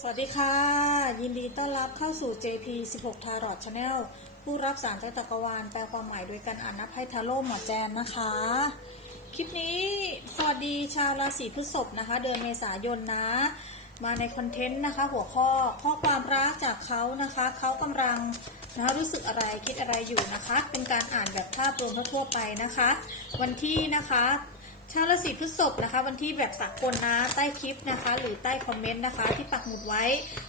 สวัสดีค่ะ ยินดีต้อนรับเข้าสู่ JP 16 Tarot Channel ผู้รับสารจากจักวาลแปลความหมายโดยการอ่านนับไพ่ทาโร่หมอแจนนะคะ คลิปนี้สวัสดีชาวราศีพฤษภนะคะ เดือนเมษายนนะ มาในคอนเทนต์นะคะ หัวข้อข้อความรักจากเขานะคะ เขากำลังนะคะรู้สึกอะไรคิดอะไรอยู่นะคะ เป็นการอ่านแบบภาพรวมทั่วไปนะคะ วันที่นะคะ ชาวราศีพฤษภนะคะ วันที่แบบสากลนะ ใต้คลิปนะคะ หรือใต้คอมเมนต์นะคะ ที่ปักหมุดไว้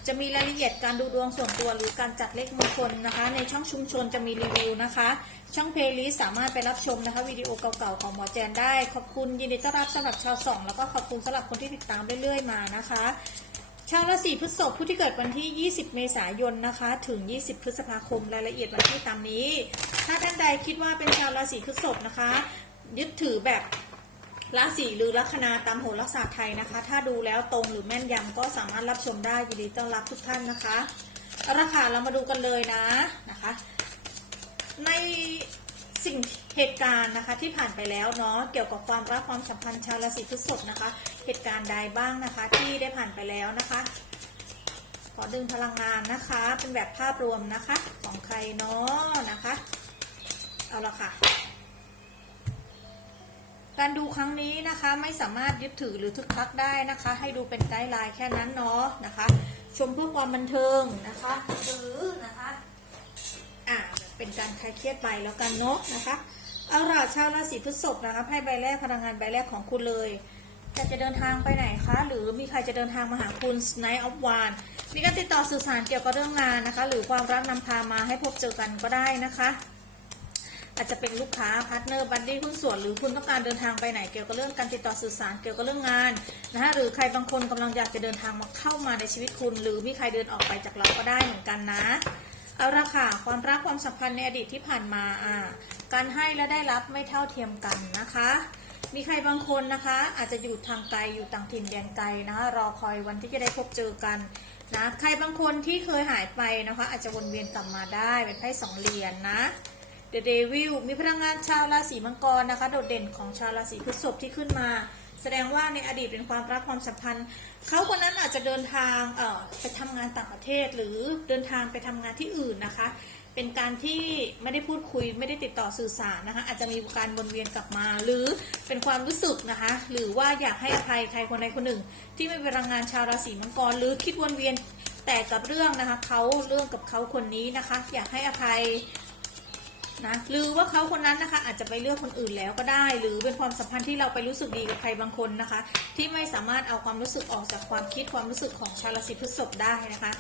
จะมีรายละเอียดการดูดวงส่วนตัวหรือการจัดเลขมงคลนะคะ ในช่องชุมชนจะมีรีวิวนะคะ ช่องเพลย์ลิสต์สามารถไปรับชมนะคะวิดีโอเก่าๆของหมอแจนได้ ขอบคุณยินดีต้อนรับสำหรับชาวสองแล้วก็ขอบคุณสำหรับคนที่ติดตามเรื่อยๆมานะคะชาวราศีพฤษภผู้ที่เกิดวันที่ 20 เมษายนนะคะ ถึง 20 พฤษภาคมรายละเอียดวันที่ตามนี้ ถ้าท่านใดคิดว่าเป็นชาวราศีพฤษภนะคะ ยึดถือแบบ ราศีหรือลัคนาตามโหราศาสตร์ไทยนะคะ ถ้าดูแล้วตรงหรือแม่นยำก็สามารถรับชมได้ยินดีต้อนรับทุกท่านนะคะเอาค่ะเรามาดูกันเลยนะนะคะ ในสิ่งเหตุการณ์นะคะที่ผ่านไปแล้วเนาะเกี่ยวกับความรักความสัมพันธ์ชาวราศีพฤษภนะคะ เหตุการณ์ใดบ้างนะคะที่ได้ผ่านไปแล้วนะคะขอดึงพลังงานนะคะ เป็นแบบภาพรวมนะคะ ของใครเนาะนะคะ เอาละค่ะ การดูครั้งนี้นะคะไม่สามารถยึดถือหรือทึกทักได้นะคะ ให้ดูเป็นไกด์ไลน์แค่นั้นเนาะนะคะ ชมเพื่อความบันเทิงนะคะหรือนะคะอ่าเป็นการคลายเครียดไปแล้วกันเนาะนะคะเอาล่ะชาวราศีพฤษภนะคะไพ่ใบแรกพลังงานใบแรกของคุณเลยจะจะเดินทางไปไหนคะ หรือมีใครจะเดินทางมาหาคุณ Night of One มีการติดต่อสื่อสารเกี่ยวกับเรื่องงานนะคะ หรือความรักนำพามาให้พบเจอกันก็ได้นะคะ อาจจะเป็นลูกค้าพาร์ทเนอร์บัดดี้หุ้นส่วนหรือคุณต้องการเดินทางไปไหนเกี่ยวกับเรื่องการติดต่อสื่อสารเกี่ยวกับเรื่องงานนะคะหรือใครบางคนกำลังอยากจะเดินทางมาเข้ามาในชีวิตคุณ หรือมีใครเดินออกไปจากเราก็ได้เหมือนกันนะเอาละค่ะความรักความสัมพันธ์ในอดีตที่ผ่านมาอ่าการให้และได้รับไม่เท่าเทียมกันนะคะ มีใครบางคนนะคะ อาจจะอยู่ทางไกลอยู่ต่างถิ่นแดนไกลนะคะรอคอยวันที่จะได้พบเจอกันนะใครบางคนที่เคยหายไปนะคะ อาจจะวนเวียนกลับมาได้เป็นไพ่สองเหรียญนะ The Devil มีพลังงานชาวราศีมังกรนะคะ โดดเด่นของชาวราศีพฤษภที่ขึ้นมา แสดงว่าในอดีตเป็นความรักความสัมพันธ์ เขาคนนั้นอาจจะเดินทางเอ่อไปทำงานต่างประเทศ หรือเดินทางไปทำงานที่อื่นนะคะ เป็นการที่ไม่ได้พูดคุยไม่ได้ติดต่อสื่อสารนะคะ อาจจะมีการวนเวียนกลับมา หรือเป็นความรู้สึกนะคะ หรือว่าอยากให้อภัยใครคนใดคนหนึ่ง ที่ไม่เป็นพลังงานชาวราศีมังกร หรือคิดวนเวียนแต่กับเรื่องนะคะเขาเรื่องกับเขาคนนี้นะคะ อยากให้อภัย นะหรือว่าเขาคนนั้นนะคะอาจจะไปเลือกคนอื่นแล้วก็ได้ หรือเป็นความสัมพันธ์ที่เราไปรู้สึกดีกับใครบางคนนะคะ ที่ไม่สามารถเอาความรู้สึกออกจากความคิดความรู้สึกของชาวราศีพฤษภได้นะคะ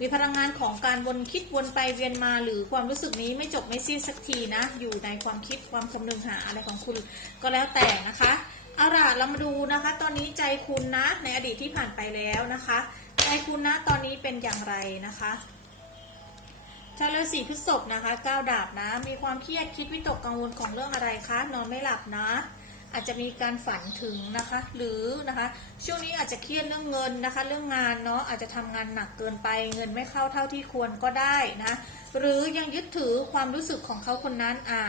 มีพลังงานของการวนคิดวนไปเวียนมา หรือความรู้สึกนี้ไม่จบไม่สิ้นสักทีนะ อยู่ในความคิดความคำนึงหาอะไรของคุณก็แล้วแต่นะคะเอาล่ะเรามาดูนะคะ ตอนนี้ใจคุณนะในอดีตที่ผ่านไปแล้วนะคะ ใจคุณนะตอนนี้เป็นอย่างไรนะคะ ชาวราศีพฤษภนะคะก้าวดาบนะ มีความเครียดคิดวิตกกังวลของเรื่องอะไรคะ นอนไม่หลับนะ อาจจะมีการฝันถึงนะคะ หรือนะคะ ช่วงนี้อาจจะเครียดเรื่องเงินนะคะ เรื่องงานเนาะอาจจะทำงานหนักเกินไป เงินไม่เข้าเท่าที่ควรก็ได้นะ หรือยังยึดถือความรู้สึกของเขาคนนั้นอ่า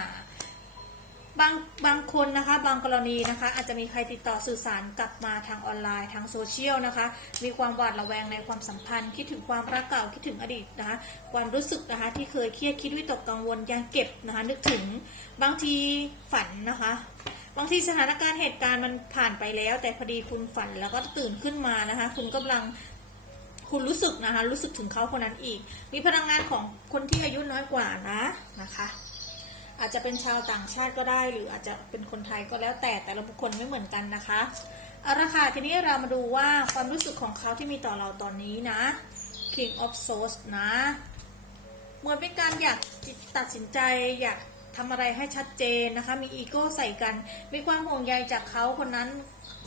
บางบางคนนะคะบางกรณีนะคะ อาจจะมีใครติดต่อสื่อสารกลับมาทางออนไลน์ทางโซเชียลนะคะ มีความหวาดระแวงในความสัมพันธ์ คิดถึงความรักเก่าคิดถึงอดีตนะคะ ความรู้สึกนะคะที่เคยเครียดคิดวิตกกังวลยังเก็บนะคะ นึกถึงบางทีฝันนะคะ บางทีสถานการณ์เหตุการณ์มันผ่านไปแล้ว แต่พอดีคุณฝันแล้วก็ตื่นขึ้นมานะคะ คุณกำลังคุณรู้สึกนะคะ รู้สึกถึงเขาคนนั้นอีก มีพลังงานของคนที่อายุน้อยกว่านะนะคะ อาจจะเป็นชาวต่างชาติก็ได้ หรืออาจจะเป็นคนไทยก็แล้วแต่แต่ละบุคคลไม่เหมือนกันนะคะเอาละค่ะทีนี้เรามาดูว่าความรู้สึกของเขาที่มีต่อเราตอนนี้นะ King of Swords นะเหมือนเป็นการอยากตัดสินใจอยากทำอะไรให้ชัดเจนนะคะ มีอีโก้ใส่กัน มีความห่วงใยจากเขาคนนั้น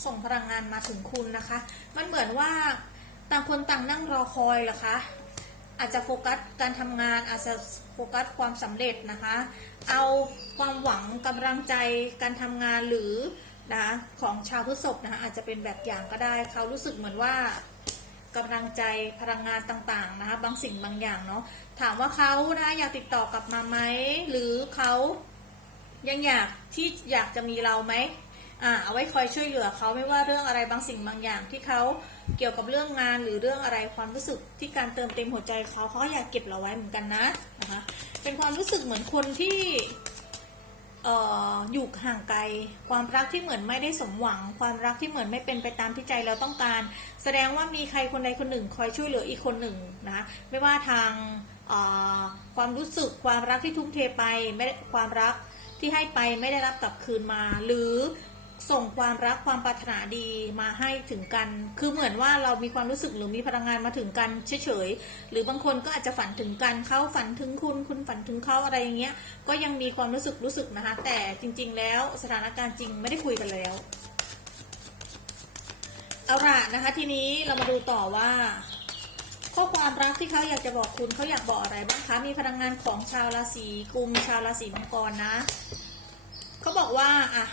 ส่งพลังงานมาถึงคุณนะคะ มันเหมือนว่าต่างคนต่างนั่งรอคอยเหรอคะ อาจจะโฟกัสการทำงานอาจจะโฟกัสความสำเร็จนะคะ เอาความหวังกำลังใจการทำงานหรือนะของชาวพฤษภนะคะอาจจะเป็นแบบอย่างก็ได้ เขารู้สึกเหมือนว่ากำลังใจพลังงานต่างๆนะคะบางสิ่งบางอย่างเนาะถามว่าเขานะอยากติดต่อกลับมาไหมหรือเขายังอยากที่อยากจะมีเราไหม อ่าเอาไว้คอยช่วยเหลือเขาไม่ว่าเรื่องอะไรบางสิ่งบางอย่าง ที่เขาเกี่ยวกับเรื่องงานหรือเรื่องอะไรความรู้สึกที่การเติมเต็มหัวใจเขาเขาอยากเก็บเราไว้เหมือนกันนะนะคะเป็นความรู้สึกเหมือนคนที่เอ่ออยู่ห่างไกล ความรักที่เหมือนไม่ได้สมหวัง ความรักที่เหมือนไม่เป็นไปตามที่ใจเราต้องการ แสดงว่ามีใครคนใดคนหนึ่ง คอยช่วยเหลืออีกคนหนึ่งนะไม่ว่าทางความรู้สึกความรักที่ทุ่มเทไปไม่ความรักที่ให้ไปไม่ได้รับกลับคืนมา หรือ ส่งความรักความปรารถนาดีมาให้ถึงกัน คือเหมือนว่าเรามีความรู้สึกหรือมีพลังงานมาถึงกันเฉยๆ หรือบางคนก็อาจจะฝันถึงกันเขาฝันถึงคุณ คุณฝันถึงเขาอะไรอย่างเงี้ย ก็ยังมีความรู้สึกรู้สึกนะคะ แต่จริง ๆ แล้วสถานการณ์จริงไม่ได้คุยกันแล้ว เอาละนะคะ ทีนี้เรามาดูต่อว่า ข้อความรักที่เขาอยากจะบอกคุณเขาอยากบอกอะไรบ้างคะ มีพลังงานของชาวราศีกุมชาวราศีมังกรนะ เขาบอกว่าอะ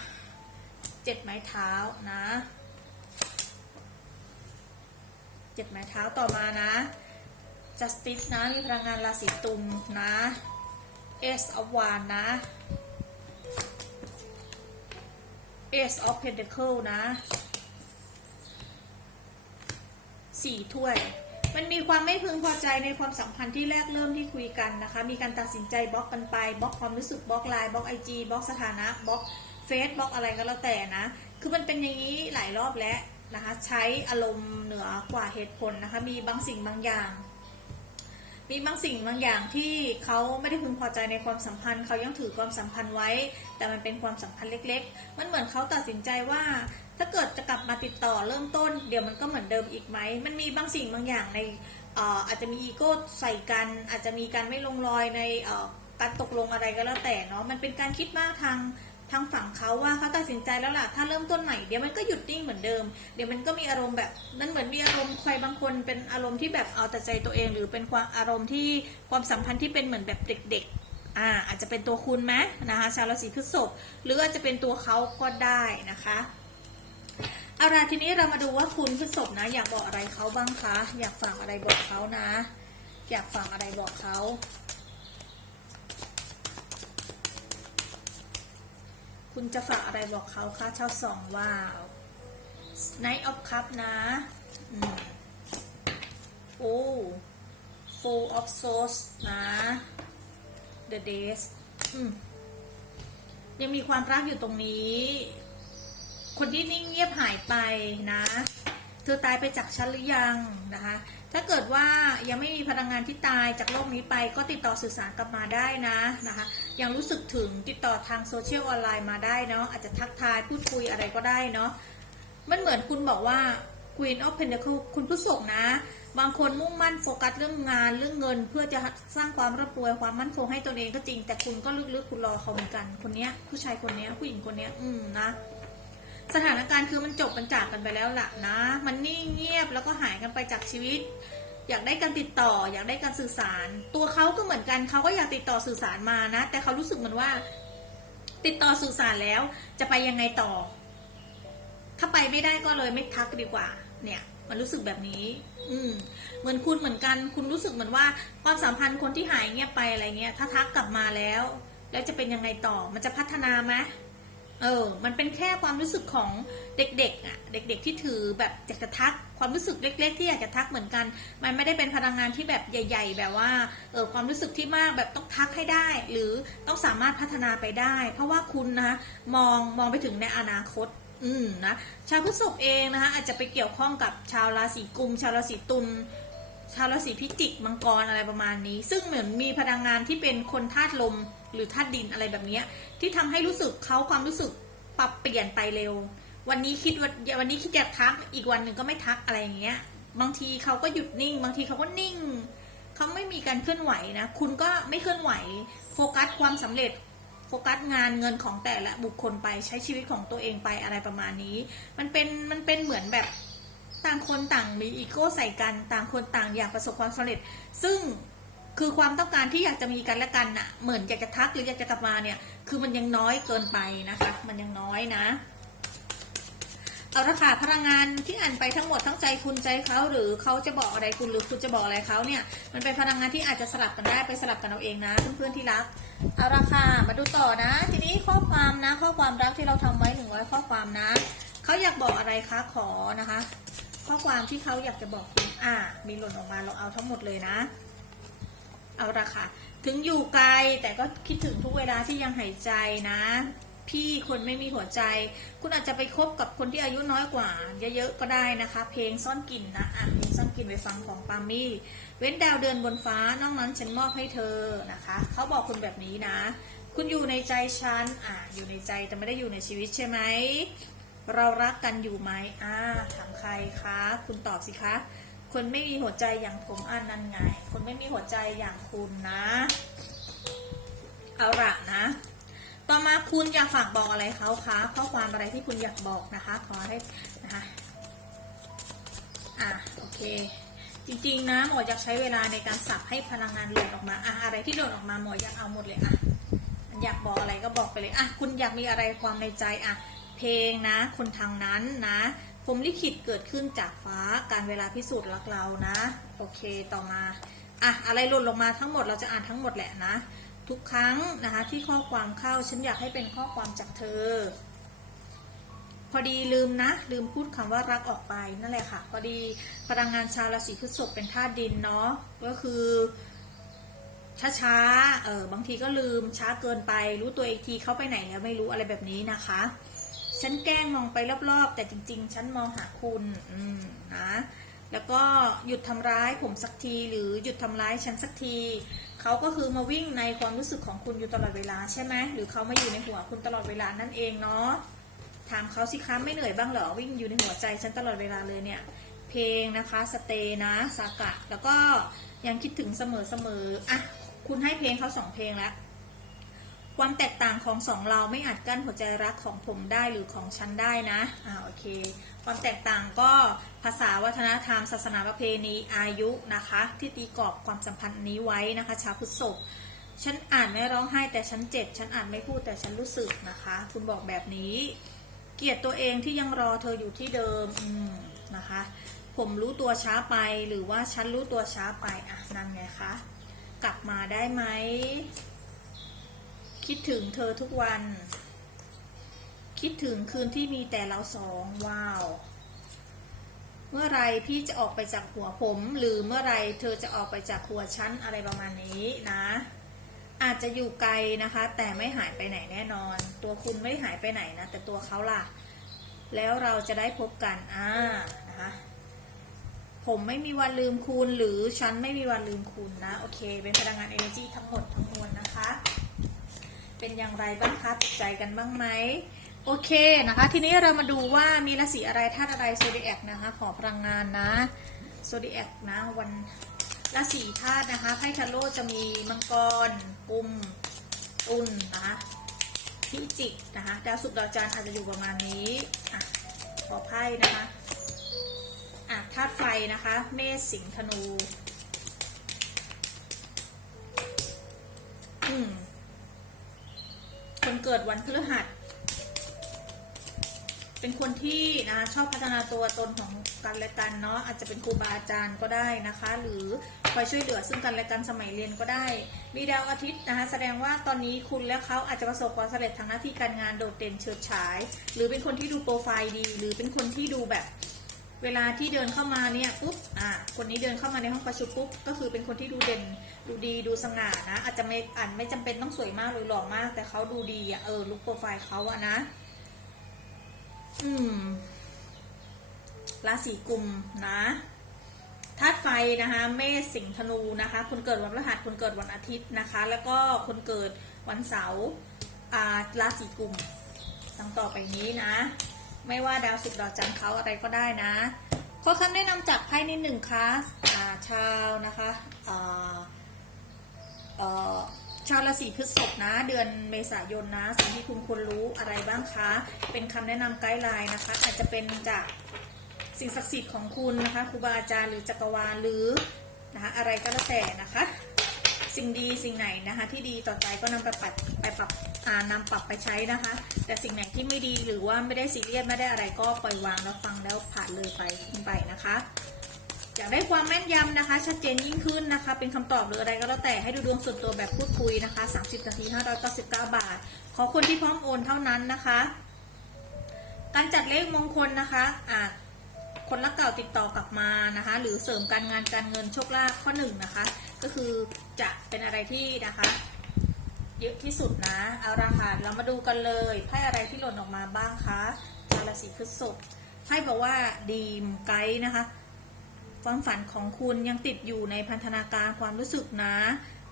เจ็ดไม้เท้านะเจ็ดไม้เท้าต่อมานะ justice นะมีพลังงานราศีตุลนะ ace of wand นะ ace of pentacle นะสี่ถ้วย มันมีความไม่พึงพอใจในความสัมพันธ์ที่แรกเริ่มที่คุยกันนะคะ มีการตัดสินใจบล็อกกันไป บล็อกความรู้สึก บล็อกไลน์ บล็อกไอจีบล็อกสถานะ บล็อก ซบล็อกอะไรก็แล้วแต่นะ คือมันเป็นอย่างนี้หลายรอบแล้วนะคะ ใช้อารมณ์เหนือกว่าเหตุผลนะคะ มีบางสิ่งบางอย่าง มีบางสิ่งบางอย่างที่เขาไม่ได้พึงพอใจในความสัมพันธ์เขายังถือความสัมพันธ์ไว้ แต่มันเป็นความสัมพันธ์เล็ก ๆ มันเหมือนเขาตัดสินใจว่าถ้าเกิดจะกลับมาติดต่อเริ่มต้น เดี๋ยวมันก็เหมือนเดิมอีกไหม มันมีบางสิ่งบางอย่างในอออาจจะมีอีโก้ใส่กัน อาจจะมีการไม่ลงรอยในการตกลงอะไรก็แล้วแต่เนาะ มันเป็นการคิดมากทาง ทางฝั่งเขาว่าเขาตัดสินใจแล้วล่ะถ้าเริ่มต้นใหม่เดี๋ยวมันก็หยุดนิ่งเหมือนเดิม เดี๋ยวมันก็มีอารมณ์แบบมันเหมือนมีอารมณ์ใครบางคนเป็นอารมณ์ที่แบบเอาแต่ใจตัวเอง หรือเป็นความอารมณ์ที่ความสัมพันธ์ที่เป็นเหมือนแบบเด็กๆอ่าอาจจะเป็นตัวคุณไหมนะคะชาวราศีพฤษภหรืออาจจะเป็นตัวเขาก็ได้นะคะเอาล่ะทีนี้เรามาดูว่าคุณพฤษภนะ อยากบอกอะไรเขาบ้างคะ อยากฝากอะไรบอกเขานะ อยากฝากอะไรบอกเขา คุณจะฝากอะไรบอกเขาคะชาวสองว้าว Night of Cup นะโอ้ Full of Souls นะ The Days ยังมีความรักอยู่ตรงนี้ คนที่นิ่งเงียบหายไปนะ เธอตายไปจากฉันหรือยังนะคะ ถ้าเกิดว่ายังไม่มีพลังงานที่ตายจากโลกนี้ไปก็ติดต่อสื่อสารกลับมาได้นะนะคะ ยังรู้สึกถึงติดต่อทางโซเชียลออนไลน์มาได้เนาะอาจจะทักทายพูดคุยอะไรก็ได้เนาะมันเหมือนคุณบอกว่า Queen of Pentacle คุณผู้ส่งนะ บางคนมุ่งมั่นโฟกัสเรื่องงานเรื่องเงิน เพื่อจะสร้างความร่ำรวยความมั่นคงให้ตัวเองก็จริง แต่คุณก็ลึกๆคุณรอเขาเหมือนกันคนเนี้ยผู้ชายคนเนี้ยผู้หญิงคนเนี้ยอืมนะ สถานการณ์คือมันจบมันจากกันไปแล้วล่ะนะ มันนิ่งเงียบแล้วก็หายกันไปจากชีวิต อยากได้การติดต่อ อยากได้การสื่อสาร ตัวเขาก็เหมือนกันเขาก็อยากติดต่อสื่อสารมานะ แต่เขารู้สึกเหมือนว่า ติดต่อสื่อสารแล้วจะไปยังไงต่อ ถ้าไปไม่ได้ก็เลยไม่ทักดีกว่า เนี่ย มันรู้สึกแบบนี้ อืม เหมือนคุณเหมือนกัน คุณรู้สึกเหมือนว่าความสัมพันธ์คนที่หายเงียบไปอะไรเงี้ย ถ้าทักกลับมาแล้ว แล้วจะเป็นยังไงต่อ มันจะพัฒนาไหม เออ มันเป็นแค่ความรู้สึกของเด็กๆอะ เด็ก ๆ ที่ถือแบบอยากจะทัก ความรู้สึกเล็ก ๆ ที่อยากจะทักเหมือนกัน มันไม่ได้เป็นพลังงานที่แบบใหญ่ ๆ แบบว่า เออ ความรู้สึกที่มากแบบต้องทักให้ได้ หรือต้องสามารถพัฒนาไปได้ เพราะว่าคุณนะมองมองไปถึงในอนาคต อืมนะ ชาวพฤษภเองนะคะอาจจะไปเกี่ยวข้องกับชาวราศีกุม ชาวราศีตุล ชาวราศีพิจิกมังกรอะไรประมาณนี้ ซึ่งเหมือนมีพลังงานที่เป็นคนธาตุลมหรือธาตุดินอะไรแบบนี้ที่ทำให้รู้สึกเขาความรู้สึกปรับเปลี่ยนไปเร็ว วันนี้คิดวันนี้คิดอยากทักอีกวันหนึ่งก็ไม่ทักอะไรอย่างเงี้ย บางทีเขาก็หยุดนิ่ง บางทีเขาก็นิ่งเขาไม่มีการเคลื่อนไหวนะ คุณก็ไม่เคลื่อนไหว โฟกัสความสำเร็จโฟกัสงานเงินของแต่ละบุคคลไปใช้ชีวิตของตัวเองไปอะไรประมาณนี้ มันเป็นมันเป็นเหมือนแบบ ต่างคนต่างมีอีโก้ใส่กัน ต่างคนต่างอยากประสบความสำเร็จ ซึ่งคือความต้องการที่อยากจะมีกันและกันน่ะ เหมือนอยากจะทักหรืออยากจะกลับมาเนี่ย คือมันยังน้อยเกินไปนะคะ มันยังน้อยนะ เอาละค่ะพลังงานที่อ่านไปทั้งหมดทั้งใจคุณใจเขาหรือเขาจะบอกอะไรคุณหรือคุณจะบอกอะไรเขาเนี่ย มันเป็นพลังงานที่อาจจะสลับกันได้ไปสลับกันเอาเองนะเพื่อนๆที่รัก เอาละค่ะมาดูต่อนะ ทีนี้ข้อความนะ ข้อความรักที่เราทำไว้หนึ่งร้ข้อความนะเขาอยากบอกอะไรคะขอนะคะ ข้อความที่เขาอยากจะบอกคุณอ่า มีหล่นออกมาเราเอาทั้งหมดเลยนะ เอาละค่ะ ถึงอยู่ไกลแต่ก็คิดถึงทุกเวลาที่ยังหายใจนะ พี่คนไม่มีหัวใจ คุณอาจจะไปคบกับคนที่อายุน้อยกว่า เยอะๆก็ได้นะคะ เพลงซ่อนกลิ่นนะอะเพลงซ่อนกลิ่นไปฟังของปามี่เว้นดาวเดือนบนฟ้านอกนั้นฉันมอบให้เธอนะคะเขาบอกคุณแบบนี้นะ คุณอยู่ในใจฉันอะอยู่ในใจแต่ไม่ได้อยู่ในชีวิตใช่ไหม เรารักกันอยู่ไหมอ่าถามใครคะ คุณตอบสิคะ คนไม่มีหัวใจอย่างผมอันนั้นไง คนไม่มีหัวใจอย่างคุณนะ เอาละนะ ต่อมาคุณอยากฝากบอกอะไรเขาคะข้อความอะไรที่คุณอยากบอกนะคะ ขอให้นะคะอะโอเค จริงๆนะหมออยากใช้เวลาในการสับให้พลังงานหล่นออกมาอะอะไรที่หล่นออกมาหมออยากเอาหมดเลยอะอยากบอกอะไรก็บอกไปเลยอะคุณอยากมีอะไรความในใจอะ เพลงนะ คนทางนั้นนะผมลิขิตเกิดขึ้นจากฟ้าการเวลาพิสูจน์รักเรานะ โอเคต่อมาอะอะไรหล่นลงมาทั้งหมดเราจะอ่านทั้งหมดแหละนะ ทุกครั้งนะคะที่ข้อความเข้าฉันอยากให้เป็นข้อความจากเธอ พอดีลืมนะ ลืมพูดคำว่ารักออกไปนั่นแหละค่ะ พอดีพลังงานชาวราศีพฤษภเป็นธาตุดินเนาะก็คือช้าๆเออบางทีก็ลืมช้าเกินไป รู้ตัวอีกทีเขาไปไหนแล้วไม่รู้อะไรแบบนี้นะคะ ฉันแกล้งมองไปรอบๆ แต่จริง ๆ ฉันมองหาคุณอืมนะแล้วก็หยุดทำร้ายผมสักที หรือหยุดทำร้ายฉันสักที เขาก็คือมาวิ่งในความรู้สึกของคุณอยู่ตลอดเวลาใช่ไหมหรือเขามาอยู่ในหัวคุณตลอดเวลานั่นเองเนาะถามเขาสิคะไม่เหนื่อยบ้างเหรอวิ่งอยู่ในหัวใจฉันตลอดเวลาเลยเนี่ย เพลงนะคะสเตนะสากะ แล้วก็ยังคิดถึงเสมอเสมออะคุณให้เพลงเขาสองเพลงแล้ว ความแตกต่างของสองเราไม่อาจกั้นหัวใจรักของผมได้หรือของฉันได้นะอ่าโอเค ความแตกต่างก็ภาษาวัฒนธรรม ศาสนาประเพณีอายุนะคะ ที่ตีกรอบความสัมพันธ์นี้ไว้นะคะชาวพุทธศกฉันอ่านไม่ร้องไห้แต่ฉันเจ็บ ฉันอ่านไม่พูดแต่ฉันรู้สึกนะคะ คุณบอกแบบนี้ เกลียดตัวเองที่ยังรอเธออยู่ที่เดิมอืมนะคะ ผมรู้ตัวช้าไปหรือว่าฉันรู้ตัวช้าไปอะนั่นไงคะกลับมาได้ไหม คิดถึงเธอทุกวัน คิดถึงคืนที่มีแต่เราสอง ว้าว เมื่อไรพี่จะออกไปจากหัวผม หรือเมื่อไรเธอจะออกไปจากหัวฉันอะไรประมาณนี้นะ อาจจะอยู่ไกลนะคะ แต่ไม่หายไปไหนแน่นอน ตัวคุณไม่หายไปไหนนะ แต่ตัวเขาล่ะ แล้วเราจะได้พบกัน อ่า นะคะ ผมไม่มีวันลืมคุณ หรือฉันไม่มีวันลืมคุณนะ โอเค เป็นพลังงาน energy ทั้งหมดทั้งมวลนะคะ เป็นอย่างไรบ้างคะติดใจกันบ้างไหมโอเคนะคะ ทีนี้เรามาดูว่ามีราศีอะไรธาตุอะไรโซเดียกนะคะ ขอพลังงานนะโซเดียกนะวันราศีธาตุนะคะไพ่ทาโร่จะมีมังกรกุมตุลนะคะพิจิกนะคะดาวศุกร์ดาวจันทร์อาจจะอยู่ประมาณนี้อะขอไพ่นะคะอะธาตุไฟนะคะ เมษสิงห์ธนูอืม กิดวันพฤหัส เป็นคนที่นะชอบพัฒนาตัวตนของกันและกันเนาะอาจจะเป็นครูบาอาจารย์ก็ได้นะคะ หรือคอยช่วยเหลือซึ่งกันและกันสมัยเรียนก็ได้ มีดาวอาทิตย์นะคะแสดงว่าตอนนี้คุณและเขาอาจจะประสบความสำเร็จทางหน้าที่การงานโดดเด่นเฉิดฉาย หรือเป็นคนที่ดูโปรไฟล์ดี หรือเป็นคนที่ดูแบบ เวลาที่เดินเข้ามาเนี่ยปุ๊บอะคนนี้เดินเข้ามาในห้องประชุมปุ๊บก็คือเป็นคนที่ดูเด่นดูดีดูสง่านะ อาจจะไม่อ่านไม่จำเป็นต้องสวยมากหรือหล่อมาก แต่เขาดูดีอะเออลุคโปรไฟล์เขาอะนะ อืมราศีกุมนะธาตุไฟนะคะเมษสิงห์ธนูนะคะ คนเกิดวันพฤหัสคนเกิดวันอาทิตย์นะคะ แล้วก็คนเกิดวันเสาร์อ่าราศีกุมดังต่อไปนี้นะ ไม่ว่าดาวศุกร์ดาวจันทร์เขาอะไรก็ได้นะขอคำแนะนำจากไพ่นิดหนึ่งคะอ่าชาวนะคะชาวราศีพฤษภนะ เดือนเมษายนนะสิ่งที่คุณควรรู้อะไรบ้างคะ เป็นคำแนะนำไกด์ไลน์นะคะ อาจจะเป็นจากสิ่งศักดิ์สิทธิ์ของคุณนะคะครูบาอาจารย์หรือจักรวาลหรือนะคะอะไรก็แล้วแต่นะคะ สิ่งดีสิ่งไหนนะคะ ที่ดีต่อใจก็นำไปปรับไปปรับอ่านำปรับไปใช้นะคะ แต่สิ่งไหนที่ไม่ดีหรือว่าไม่ได้ซีเรียสไม่ได้อะไรก็ปล่อยวางแล้วฟังแล้วผ่านเลยไปไปนะคะอยากได้ความแม่นยำนะคะ ชัดเจนยิ่งขึ้นนะคะ เป็นคำตอบหรืออะไรก็แล้วแต่ให้ดูดวงส่วนตัวแบบพูดคุยนะคะ 30นาที599 บาท ขอคนที่พร้อมโอนเท่านั้นนะคะ การจัดเลขมงคลนะคะอ่าคนรักเก่าติดต่อกลับมานะคะ หรือเสริมการงานการเงินโชคลาภข้อหนึ่งนะคะ ก็คือจะเป็นอะไรที่นะคะเยอะที่สุดนะเอาละค่ะเรามาดูกันเลยไพ่อะไรที่หล่นออกมาบ้างคะชาวราศีพฤษภไพ่บอกว่าดีมไกด์นะคะ ความฝันของคุณยังติดอยู่ในพันธนาการความรู้สึกนะ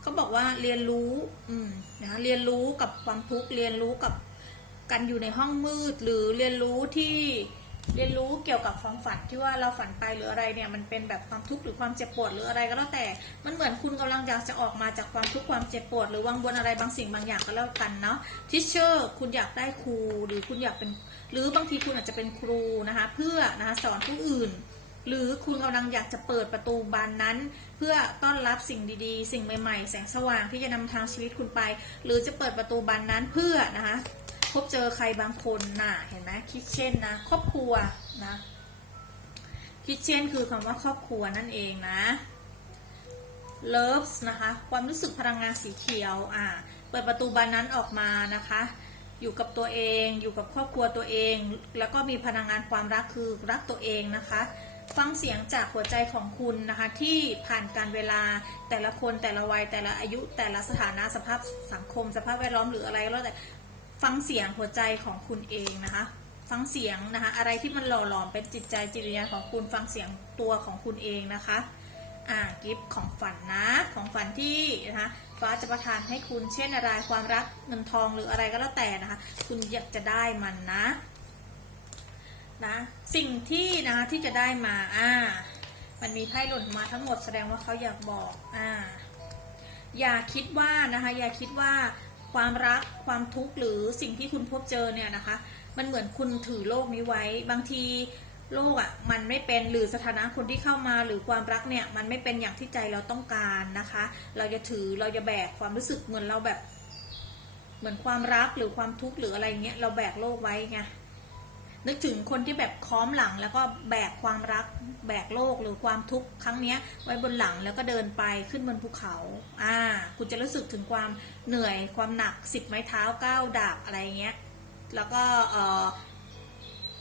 เขาบอกว่าเรียนรู้อืมนะเรียนรู้กับความทุกข์เรียนรู้กับกันอยู่ในห้องมืด หรือเรียนรู้ที่ เรียนรู้เกี่ยวกับความฝันที่ว่าเราฝันไปหรืออะไรเนี่ยมันเป็นแบบความทุกข์หรือความเจ็บปวดหรืออะไรก็แล้วแต่ มันเหมือนคุณกำลังอยากจะออกมาจากความทุกข์ความเจ็บปวดหรือวังบนอะไรบางสิ่งบางอย่างก็แล้วกันเนาะทิชเชอร์คุณอยากได้ครูหรือคุณอยากเป็นหรือบางทีคุณอาจจะเป็นครูนะคะเพื่อนะคะสอนผู้อื่นหรือคุณกำลังอยากจะเปิดประตูบานนั้น เพื่อต้อนรับสิ่งดีๆ สิ่งใหม่ๆ แสงสว่างที่จะนำทางชีวิตคุณไป หรือจะเปิดประตูบานนั้นเพื่อนะคะ พบเจอใครบางคนน่ะเห็นไหมคิดเช่นนะครอบครัวนะคิดเช่นคือคำว่าครอบครัวนั่นเองนะ loves นะคะความรู้สึกพลังงานสีเขียวอ่าเปิดประตูบานนั้นออกมานะคะ อยู่กับตัวเองอยู่กับครอบครัวตัวเอง แล้วก็มีพลังงานความรักคือรักตัวเองนะคะ ฟังเสียงจากหัวใจของคุณนะคะ ที่ผ่านการเวลาแต่ละคนแต่ละวัยแต่ละอายุแต่ละสถานะสภาพสังคม สภาพแวดล้อมหรืออะไรก็แล้วแต่ ฟังเสียงหัวใจของคุณเองนะคะ ฟังเสียงนะคะ อะไรที่มันหล่อหลอมเป็นจิตใจจิตวิญญาณของคุณฟังเสียงตัวของคุณเองนะคะอ่ากิฟต์ของฝันนะของฝันที่นะคะฟ้าจะประทานให้คุณเช่นอะไรความรักเงินทองหรืออะไรก็แล้วแต่นะคะ คุณอยากจะได้มันนะนะสิ่งที่นะคะที่จะได้มาอ่ามันมีไพ่หล่นมาทั้งหมดแสดงว่าเขาอยากบอกอ่าอย่าคิดว่านะคะอย่าคิดว่า ความรักความทุกข์หรือสิ่งที่คุณพบเจอเนี่ยนะคะ มันเหมือนคุณถือโลกนี้ไว้ บางทีโลกอะมันไม่เป็นหรือสถานะคนที่เข้ามาหรือความรักเนี่ยมันไม่เป็นอย่างที่ใจเราต้องการนะคะ เราจะถือเราจะแบกความรู้สึกเหมือนเราแบบ เหมือนความรักหรือความทุกข์หรืออะไรเงี้ยเราแบกโลกไว้ไง นึกถึงคนที่แบบค้อมหลัง แล้วก็แบกความรัก แบกโลกหรือความทุกข์ครั้งเนี้ยไว้บนหลังแล้วก็เดินไปขึ้นบนภูเขา อ่า คุณจะรู้สึกถึงความเหนื่อยความหนักสิบไม้เท้าเก้าดาบอะไรเงี้ย แล้วก็เออ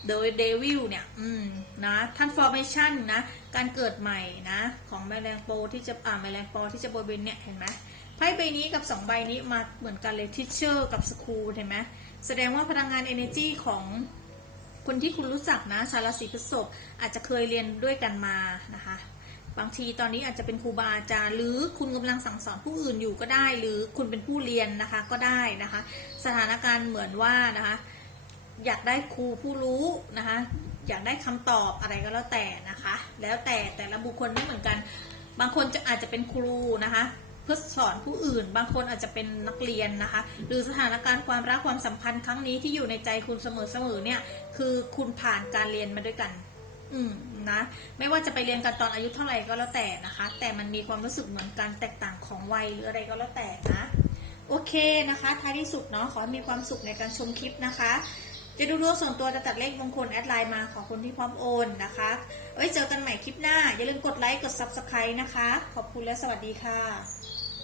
โดยเดวิลเนี่ย อืม นะทันฟอร์เมชันนะ การเกิดใหม่นะ ของแมลงโปที่จะ อ่า แมลงปอที่จะบนเบนเนี่ย เห็นไหมไพ่ใบนี้กับสองใบนี้มาเหมือนกันเลยทิชเชอร์กับสคูลเห็นไหมแสดงว่าพลังงาน energy ของ คนที่คุณรู้จักนะชาวราศีพฤษภอาจจะเคยเรียนด้วยกันมานะคะ บางทีตอนนี้อาจจะเป็นครูบาอาจารย์หรือคุณกำลังสั่งสอนผู้อื่นอยู่ก็ได้ หรือคุณเป็นผู้เรียนนะคะก็ได้นะคะ สถานการณ์เหมือนว่านะคะ อยากได้ครูผู้รู้นะคะ อยากได้คำตอบอะไรก็แล้วแต่นะคะ แล้วแต่แต่ละบุคคลไม่เหมือนกัน บางคนจะอาจจะเป็นครูนะคะ พื่อสอนผู้อื่น บางคนอาจจะเป็นนักเรียนนะคะ หรือสถานการณ์ความรักความสัมพันธ์ครั้งนี้ที่อยู่ในใจคุณเสมอๆเนี่ย คือคุณผ่านการเรียนมาด้วยกัน อืมนะไม่ว่าจะไปเรียนกันตอนอายุเท่าไหร่ก็แล้วแต่นะคะ แต่มันมีความรู้สึกเหมือนกันแตกต่างของวัยหรืออะไรก็แล้วแต่นะโอเคนะคะ ท้ายที่สุดเนาะขอให้มีความสุขในการชมคลิปนะคะ จะดูดวงส่วนตัวจะตัดเลขมงคลแอดไลน์มาขอคนที่พร้อมโอนนะคะไว้เจอกันใหม่คลิปหน้า อย่าลืมกดไลค์กด Subscribe นะคะ ขอบคุณและสวัสดีค่ะ